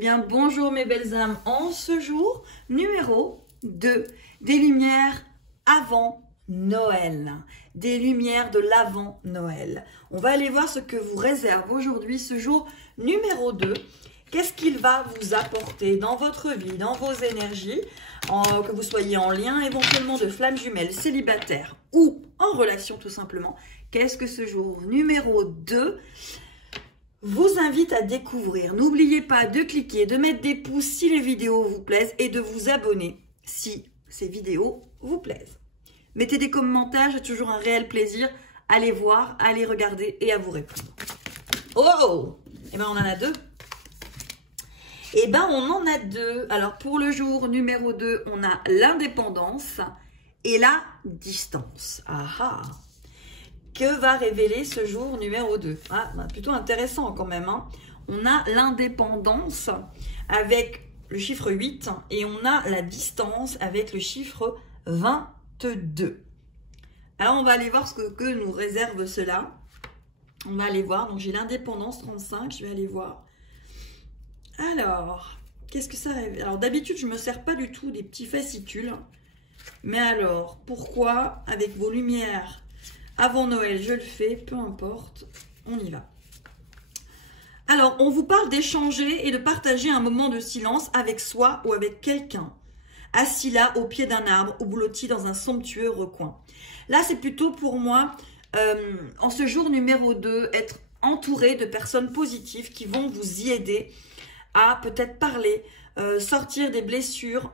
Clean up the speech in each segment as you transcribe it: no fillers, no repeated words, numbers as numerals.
bien, bonjour mes belles âmes. En ce jour, numéro 2, des lumières avant Noël. Des lumières de l'avant Noël. On va aller voir ce que vous réserve aujourd'hui, ce jour numéro 2. Qu'est-ce qu'il va vous apporter dans votre vie, dans vos énergies, que vous soyez en lien éventuellement de flammes jumelles, célibataire ou en relation tout simplement. Qu'est-ce que ce jour numéro 2 vous invite à découvrir? N'oubliez pas de cliquer, de mettre des pouces si les vidéos vous plaisent et de vous abonner si ces vidéos vous plaisent. Mettez des commentaires, j'ai toujours un réel plaisir à les voir, à les regarder et à vous répondre. Oh! Eh bien, on en a deux. Eh bien, on en a deux. Alors, pour le jour numéro 2, on a l'indépendance et la distance. Ah ah! Que va révéler ce jour numéro 2? Ah, plutôt intéressant quand même. Hein. On a l'indépendance avec le chiffre 8 et on a la distance avec le chiffre 22. Alors, on va aller voir ce que nous réserve cela. On va aller voir. Donc, j'ai l'indépendance 35. Je vais aller voir. Alors, qu'est-ce que ça révèle? Alors, d'habitude, je ne me sers pas du tout des petits fascicules. Mais alors, pourquoi avec vos lumières avant Noël, je le fais, peu importe, on y va. Alors, on vous parle d'échanger et de partager un moment de silence avec soi ou avec quelqu'un, assis là au pied d'un arbre ou blotti dans un somptueux recoin. Là, c'est plutôt pour moi, en ce jour numéro 2, être entouré de personnes positives qui vont vous y aider à peut-être parler, sortir des blessures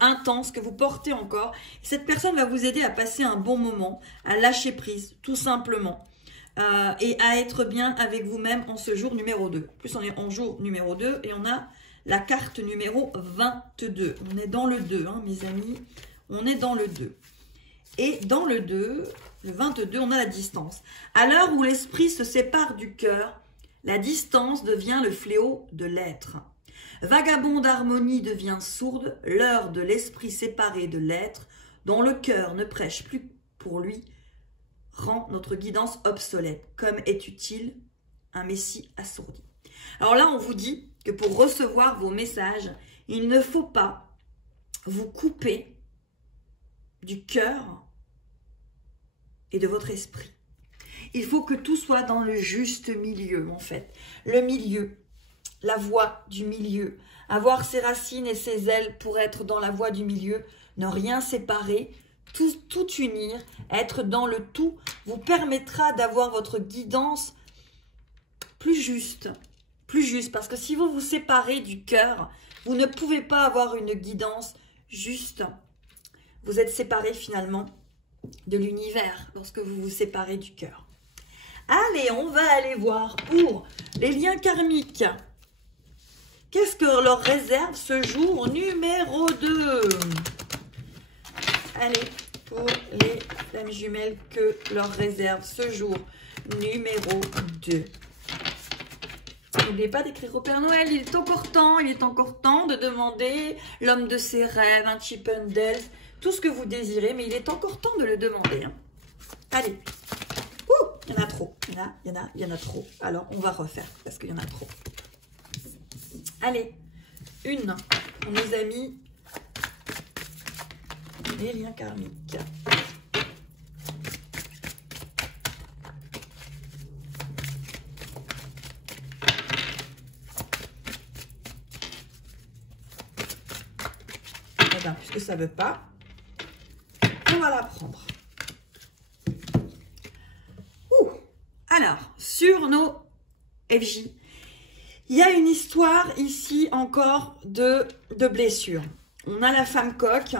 intense que vous portez encore. Cette personne va vous aider à passer un bon moment, à lâcher prise, tout simplement, et à être bien avec vous-même en ce jour numéro 2. En plus, on est en jour numéro 2 et on a la carte numéro 22. On est dans le 2, hein, mes amis. On est dans le 2. Et dans le 2, le 22, on a la distance. À l'heure où l'esprit se sépare du cœur, la distance devient le fléau de l'être. Vagabonde harmonie devient sourde, l'heure de l'esprit séparé de l'être, dont le cœur ne prêche plus pour lui, rend notre guidance obsolète. Comme est utile un messie assourdi. Alors là, on vous dit que pour recevoir vos messages, il ne faut pas vous couper du cœur et de votre esprit. Il faut que tout soit dans le juste milieu, en fait. Le milieu. La voie du milieu, avoir ses racines et ses ailes pour être dans la voie du milieu, ne rien séparer, tout unir, être dans le tout, vous permettra d'avoir votre guidance plus juste, parce que si vous vous séparez du cœur, vous ne pouvez pas avoir une guidance juste. Vous êtes séparé finalement de l'univers lorsque vous vous séparez du cœur. Allez, on va aller voir pour les liens karmiques. Qu'est-ce que leur réserve ce jour numéro 2? Allez, pour les flammes jumelles, que leur réserve ce jour numéro 2. N'oubliez pas d'écrire au Père Noël, il est encore temps de demander l'homme de ses rêves, un chip and Dale, tout ce que vous désirez, mais il est encore temps de le demander. Hein. Allez, il y en a trop, il y en a trop. Alors, on va refaire parce qu'il y en a trop. Allez, une pour nos amis, les liens karmiques. Eh bien, puisque ça ne veut pas, on va la prendre. Alors, sur nos FJ, il y a une histoire ici encore de blessures. On a la femme coq.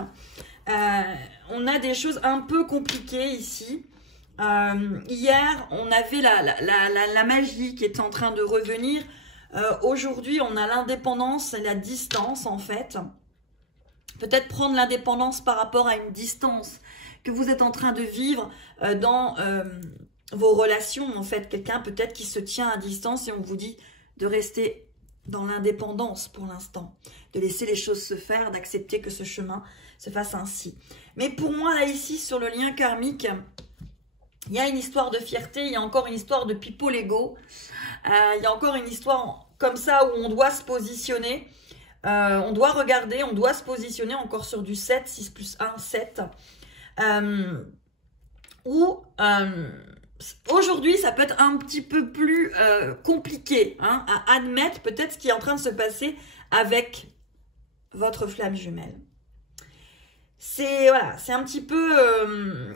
On a des choses un peu compliquées ici. Hier, on avait la magie qui était en train de revenir. Aujourd'hui, on a l'indépendance et la distance en fait. Peut-être prendre l'indépendance par rapport à une distance que vous êtes en train de vivre dans vos relations. En fait, quelqu'un peut-être qui se tient à distance et on vous dit de rester dans l'indépendance pour l'instant, de laisser les choses se faire, d'accepter que ce chemin se fasse ainsi. Mais pour moi, là, ici, sur le lien karmique, il y a une histoire de fierté, il y a encore une histoire de pipeau Lego, il y a encore une histoire comme ça où on doit se positionner. On doit regarder, on doit se positionner encore sur du 7, 6 plus 1, 7. Aujourd'hui, ça peut être un petit peu plus compliqué hein, à admettre peut-être ce qui est en train de se passer avec votre flamme jumelle. C'est voilà, c'est un petit peu...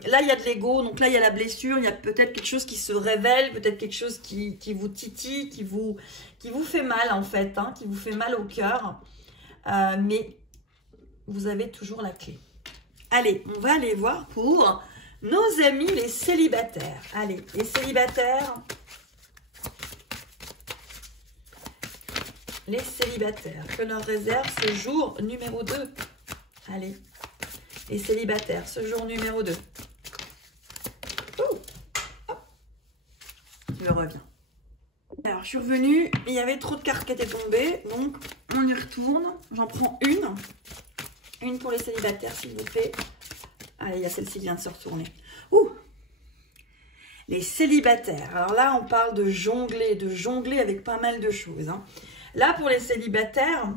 là, il y a de l'ego, donc là, il y a la blessure, il y a peut-être quelque chose qui se révèle, peut-être quelque chose qui vous titille, qui vous fait mal en fait, hein, qui vous fait mal au cœur. Mais vous avez toujours la clé. Allez, on va aller voir pour nos amis les célibataires. Allez, les célibataires. Les célibataires, que leur réserve ce jour numéro 2. Allez, les célibataires, ce jour numéro 2. Oh, hop. Je reviens. Alors, je suis revenue, il y avait trop de cartes qui étaient tombées, donc on y retourne. J'en prends une. Une pour les célibataires, s'il vous plaît. Allez, il y a celle-ci qui vient de se retourner. Ouh! Les célibataires. Alors là, on parle de jongler avec pas mal de choses. Hein. Là, pour les célibataires,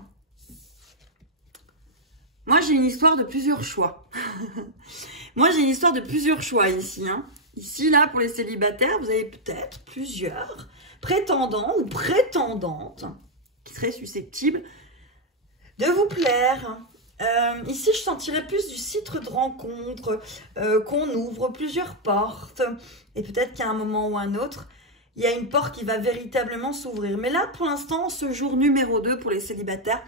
moi, j'ai une histoire de plusieurs choix. Moi, j'ai une histoire de plusieurs choix ici. Hein. Ici, là, pour les célibataires, vous avez peut-être plusieurs prétendants ou prétendantes qui seraient susceptibles de vous plaire. Ici, je sentirais plus du titre de rencontre, qu'on ouvre plusieurs portes. Et peut-être qu'à un moment ou un autre, il y a une porte qui va véritablement s'ouvrir. Mais là, pour l'instant, ce jour numéro 2 pour les célibataires,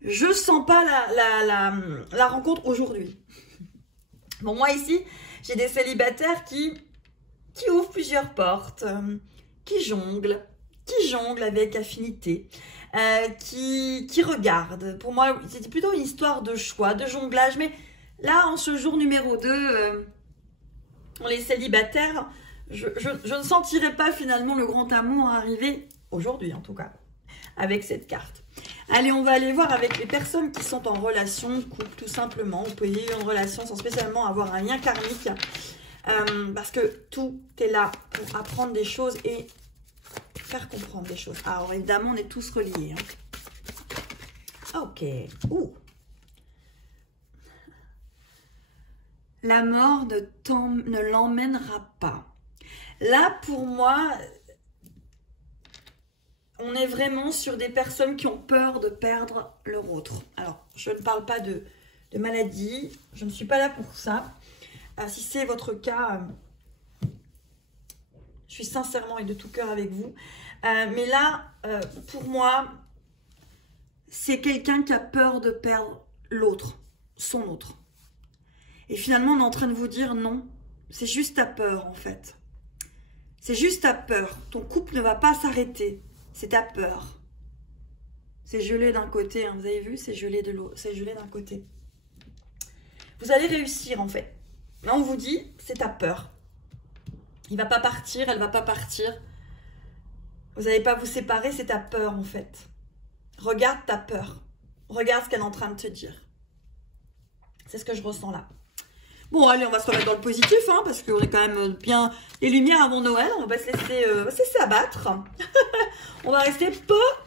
je ne sens pas la rencontre aujourd'hui. Bon, moi ici, j'ai des célibataires qui ouvrent plusieurs portes, qui jonglent avec affinité, qui regardent. Pour moi, c'était plutôt une histoire de choix, de jonglage. Mais là, en ce jour numéro 2, pour les célibataires, je ne sentirais pas finalement le grand amour arriver, aujourd'hui en tout cas, avec cette carte. Allez, on va aller voir avec les personnes qui sont en relation, couple tout simplement. Vous pouvez vivre une relation sans spécialement avoir un lien karmique. Parce que tout est là pour apprendre des choses et faire comprendre des choses. Alors évidemment, on est tous reliés. Hein. Ok. Ouh. La mort ne l'emmènera pas. Là, pour moi, on est vraiment sur des personnes qui ont peur de perdre leur autre. Alors, je ne parle pas de maladie. Je ne suis pas là pour ça. Si c'est votre cas, je suis sincèrement et de tout cœur avec vous. Mais là, pour moi, c'est quelqu'un qui a peur de perdre l'autre, son autre. Et finalement, on est en train de vous dire non, c'est juste ta peur en fait. C'est juste ta peur. Ton couple ne va pas s'arrêter. C'est ta peur. C'est gelé d'un côté, hein, vous avez vu, c'est gelé de l'autre, c'est gelé d'un côté. Vous allez réussir en fait. Là, on vous dit, c'est ta peur. Il ne va pas partir, elle ne va pas partir. Vous n'allez pas vous séparer, c'est ta peur en fait. Regarde ta peur. Regarde ce qu'elle est en train de te dire. C'est ce que je ressens là. Bon, allez, on va se remettre dans le positif, hein, parce qu'on est quand même bien les lumières avant Noël. On va se laisser abattre. On va rester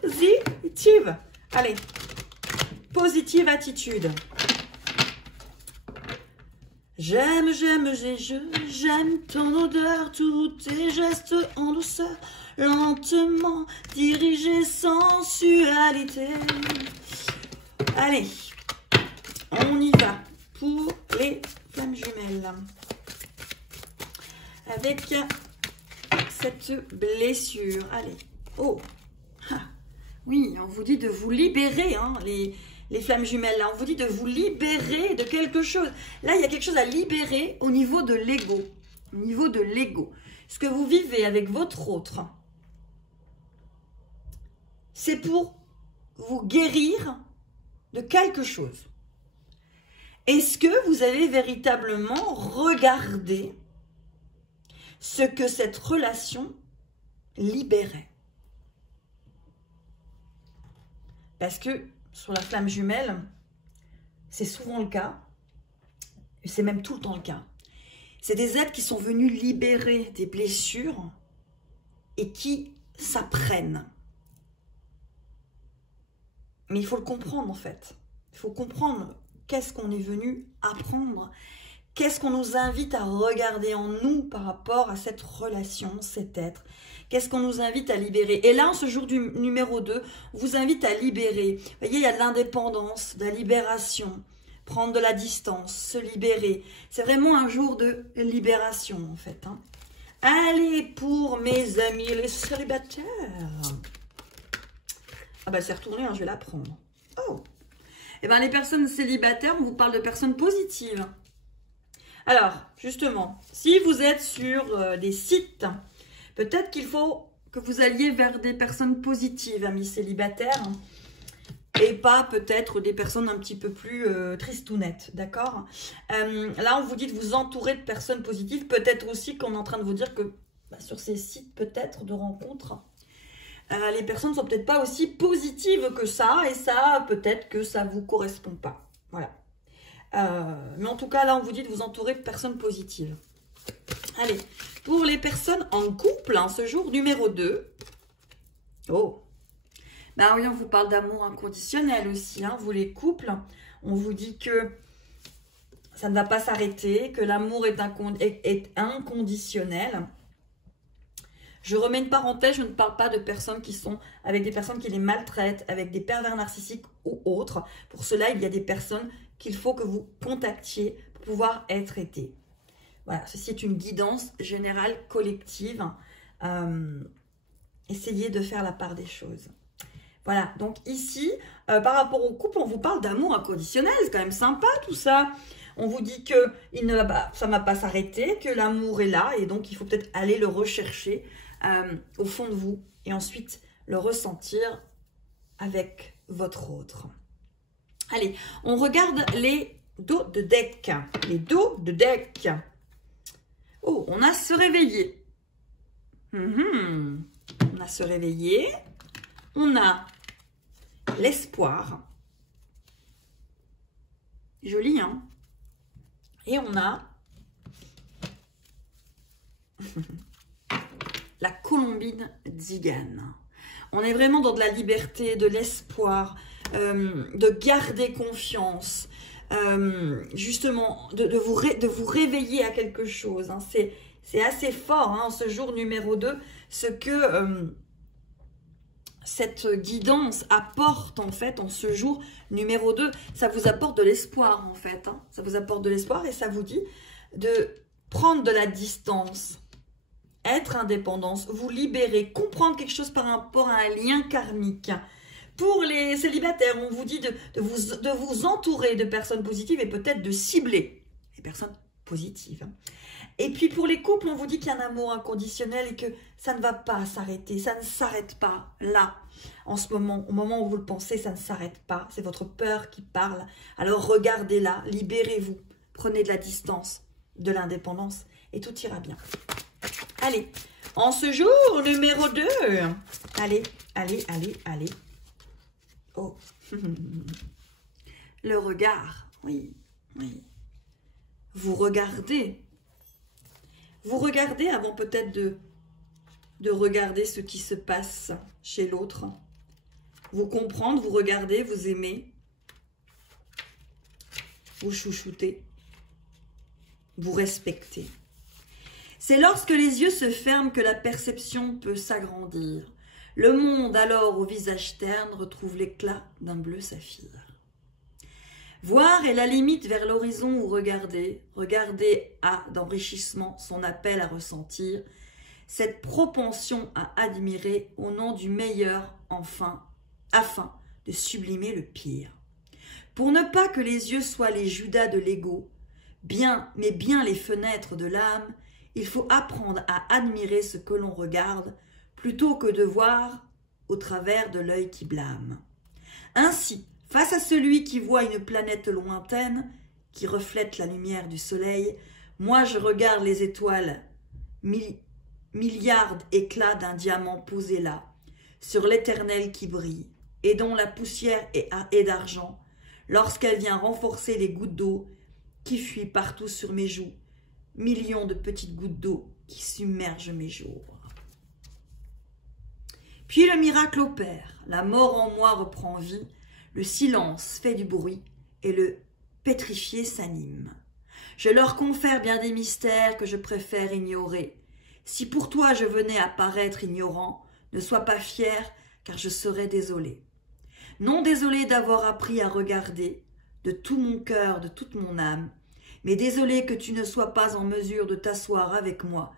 positive. Allez, positive attitude. J'aime ton odeur, tous tes gestes en douceur, lentement, dirigé sensualité. Allez, on y va pour les flammes jumelles. Avec cette blessure. Allez, oh, oui, on vous dit de vous libérer, hein, les flammes jumelles, là, on vous dit de vous libérer de quelque chose. Là, il y a quelque chose à libérer au niveau de l'ego. Au niveau de l'ego. Ce que vous vivez avec votre autre, c'est pour vous guérir de quelque chose. Est-ce que vous avez véritablement regardé ce que cette relation libérait? Parce que sur la flamme jumelle, c'est souvent le cas, et c'est même tout le temps le cas. C'est des êtres qui sont venus libérer des blessures et qui s'apprennent. Mais il faut le comprendre en fait. Il faut comprendre qu'est-ce qu'on est venu apprendre. Qu'est-ce qu'on nous invite à regarder en nous par rapport à cette relation, cet être? Qu'est-ce qu'on nous invite à libérer? Et là, en ce jour du numéro 2, on vous invite à libérer. Vous voyez, il y a de l'indépendance, de la libération, prendre de la distance, se libérer. C'est vraiment un jour de libération, en fait. Hein. Allez, pour mes amis les célibataires. Ah bah, c'est retourné, hein, je vais la prendre. Oh. Eh bien, les personnes célibataires, on vous parle de personnes positives. Alors, justement, si vous êtes sur des sites, peut-être qu'il faut que vous alliez vers des personnes positives, amis célibataires, et pas peut-être des personnes un petit peu plus tristounettes, d'accord? Là, on vous dit de vous entourer de personnes positives. Peut-être aussi qu'on est en train de vous dire que bah, sur ces sites peut-être de rencontres, les personnes ne sont peut-être pas aussi positives que ça, et ça, peut-être que ça ne vous correspond pas. Voilà. Mais en tout cas, là, on vous dit de vous entourer de personnes positives. Allez, pour les personnes en couple, hein, ce jour numéro 2. Oh, ben oui, on vous parle d'amour inconditionnel aussi. Hein, vous les couples, on vous dit que ça ne va pas s'arrêter, que l'amour est inconditionnel. Je remets une parenthèse, je ne parle pas de personnes qui sont avec des personnes qui les maltraitent, avec des pervers narcissiques ou autres. Pour cela, il y a des personnes qu'il faut que vous contactiez pour pouvoir être aidé. Voilà, ceci est une guidance générale collective. Essayez de faire la part des choses. Voilà, donc ici, par rapport au couple, on vous parle d'amour inconditionnel. C'est quand même sympa tout ça. On vous dit que ça ne va pas s'arrêter, que l'amour est là et donc il faut peut-être aller le rechercher au fond de vous et ensuite le ressentir avec votre autre. Allez, on regarde les dos de deck. Les dos de deck. Oh, on a se réveiller. On a se réveiller. On a l'espoir. Joli, hein? Et on a la colombine d'Igane. On est vraiment dans de la liberté, de l'espoir, de garder confiance, justement, de vous réveiller à quelque chose. Hein. C'est assez fort, hein, ce jour numéro 2, ce que cette guidance apporte, en fait, en ce jour numéro 2. Ça vous apporte de l'espoir, en fait. Hein. Ça vous apporte de l'espoir et ça vous dit de prendre de la distance, être indépendance, vous libérer, comprendre quelque chose par rapport à un lien karmique. Pour les célibataires, on vous dit de vous entourer de personnes positives et peut-être de cibler les personnes positives. Et puis pour les couples, on vous dit qu'il y a un amour inconditionnel et que ça ne va pas s'arrêter, ça ne s'arrête pas là. En ce moment, au moment où vous le pensez, ça ne s'arrête pas. C'est votre peur qui parle. Alors regardez-la, libérez-vous, prenez de la distance, de l'indépendance et tout ira bien. Allez, en ce jour numéro 2, allez, allez, allez, allez. Oh, le regard, oui, oui. Vous regardez avant peut-être de regarder ce qui se passe chez l'autre. Vous comprendre, vous regardez, vous aimez, vous chouchoutez, vous respectez. C'est lorsque les yeux se ferment que la perception peut s'agrandir. Le monde, alors au visage terne, retrouve l'éclat d'un bleu saphir. Voir est la limite vers l'horizon où regarder. Regarder a d'enrichissement son appel à ressentir. Cette propension à admirer au nom du meilleur, enfin, afin de sublimer le pire. Pour ne pas que les yeux soient les Judas de l'ego, mais bien les fenêtres de l'âme, il faut apprendre à admirer ce que l'on regarde, plutôt que de voir au travers de l'œil qui blâme. Ainsi, face à celui qui voit une planète lointaine, qui reflète la lumière du soleil, moi je regarde les étoiles, milliards éclats d'un diamant posé là, sur l'éternel qui brille, et dont la poussière est d'argent, lorsqu'elle vient renforcer les gouttes d'eau qui fuient partout sur mes joues, millions de petites gouttes d'eau qui submergent mes jours. Puis le miracle opère, la mort en moi reprend vie, Le silence fait du bruit et le pétrifié s'anime. Je leur confère bien des mystères que je préfère ignorer. Si pour toi je venais à paraître ignorant, ne sois pas fier, car je serais désolé. Non désolé d'avoir appris à regarder, de tout mon cœur, de toute mon âme, mais désolé que tu ne sois pas en mesure de t'asseoir avec moi,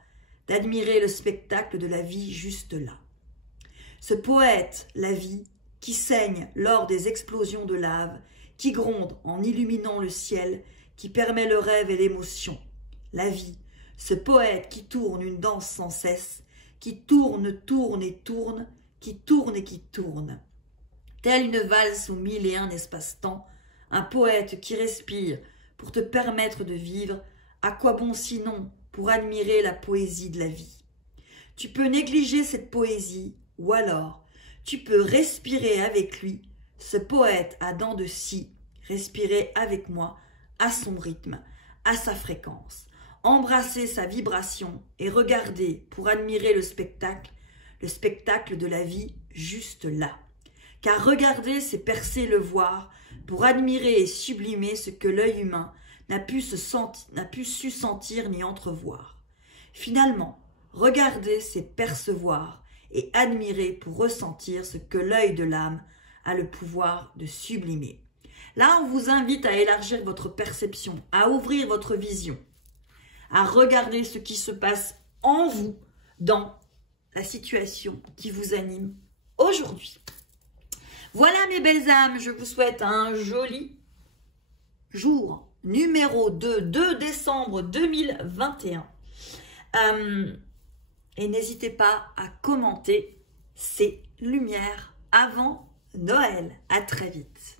d'admirer le spectacle de la vie juste là. Ce poète, la vie, qui saigne lors des explosions de lave, qui gronde en illuminant le ciel, qui permet le rêve et l'émotion. La vie, ce poète qui tourne une danse sans cesse, qui tourne, tourne et tourne, qui tourne et qui tourne. Telle une valse aux 1001 espaces-temps, un poète qui respire pour te permettre de vivre, à quoi bon sinon pour admirer la poésie de la vie. Tu peux négliger cette poésie, ou alors tu peux respirer avec lui, ce poète à dents de scie, respirer avec moi, à son rythme, à sa fréquence, embrasser sa vibration et regarder pour admirer le spectacle de la vie juste là. Car regarder, c'est percer le voir, pour admirer et sublimer ce que l'œil humain n'a pu su sentir ni entrevoir. Finalement, regarder, c'est percevoir et admirer pour ressentir ce que l'œil de l'âme a le pouvoir de sublimer. Là, on vous invite à élargir votre perception, à ouvrir votre vision, à regarder ce qui se passe en vous dans la situation qui vous anime aujourd'hui. Voilà mes belles âmes, je vous souhaite un joli jour numéro 2 décembre 2021. Et n'hésitez pas à commenter ces lumières avant Noël. À très vite.